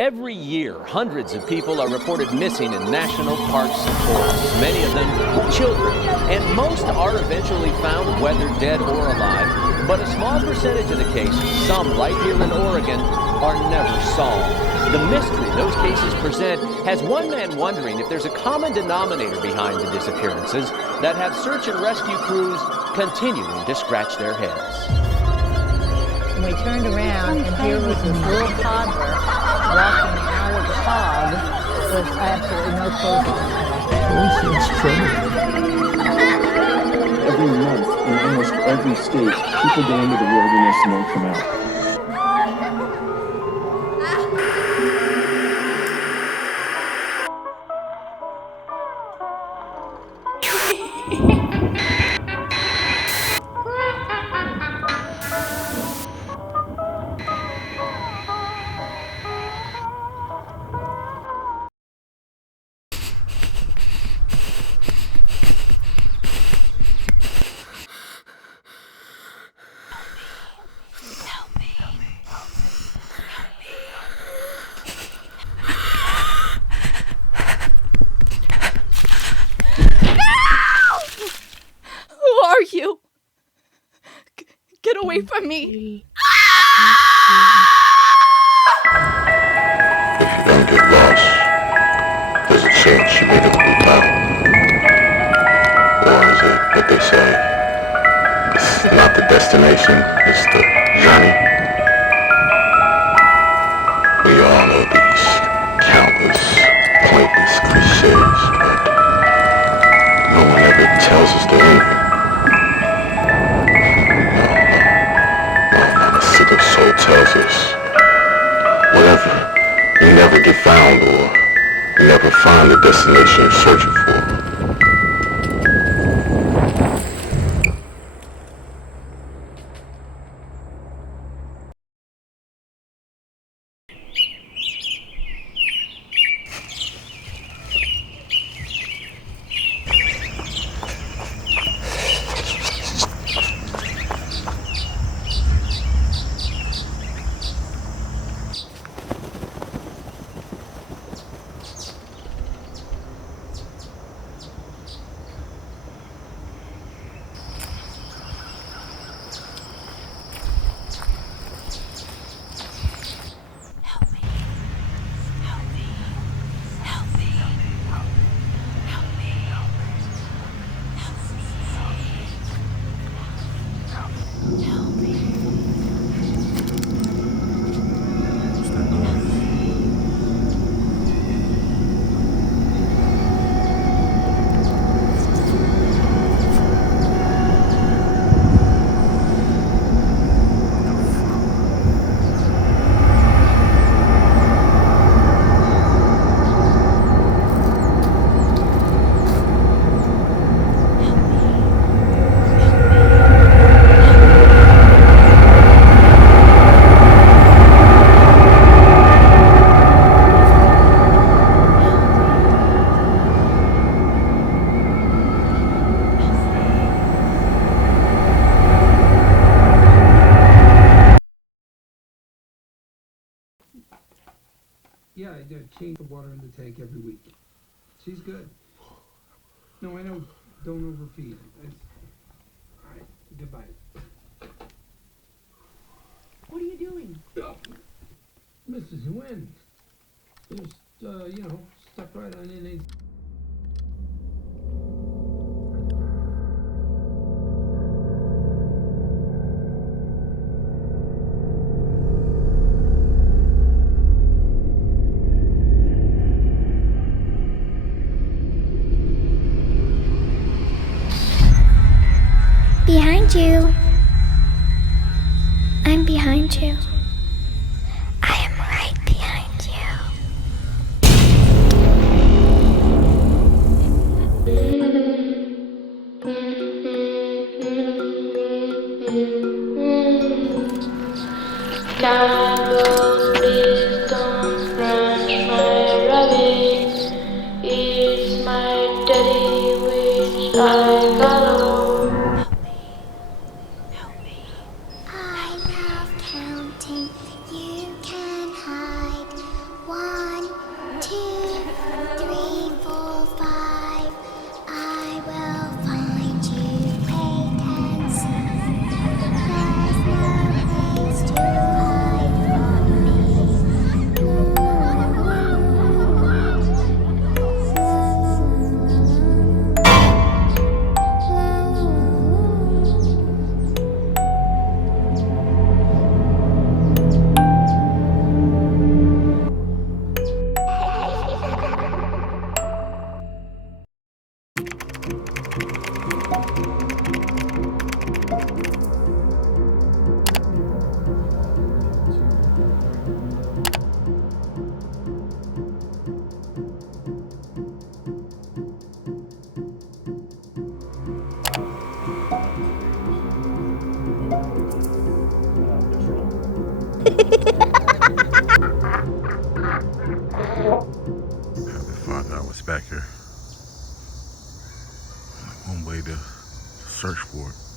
Every year, hundreds of people are reported missing in national parks and forests, many of them children, and most are eventually found whether dead or alive. But a small percentage of the cases, some right here in Oregon, are never solved. The mystery those cases present has one man wondering if there's a common denominator behind the disappearances that have search and rescue crews continuing to scratch their heads. And we turned around, and here was this little toddler walking out of the fog with absolutely no clothes on. Every month, in almost every state, people go into the wilderness and don't come out. You. Get away from me. If you don't get lost, there's a chance you make it through town. Or is it what they say? It's not the destination, it's the journey. We all know these countless, pointless cliches, but no one ever tells us the ending. The soul tells us, whatever, you never get found or you never find the destination you're searching for. Yeah, I change the water in the tank every week. She's good. No, I know. Don't overfeed. All right, goodbye. What are you doing? Mrs. Nguyen, just, step right on in. Behind you. I'm behind you. I am right behind Candles, please don't quench my rabbit. It's my daddy which I follow. I love counting. God was back here. One way to search for it.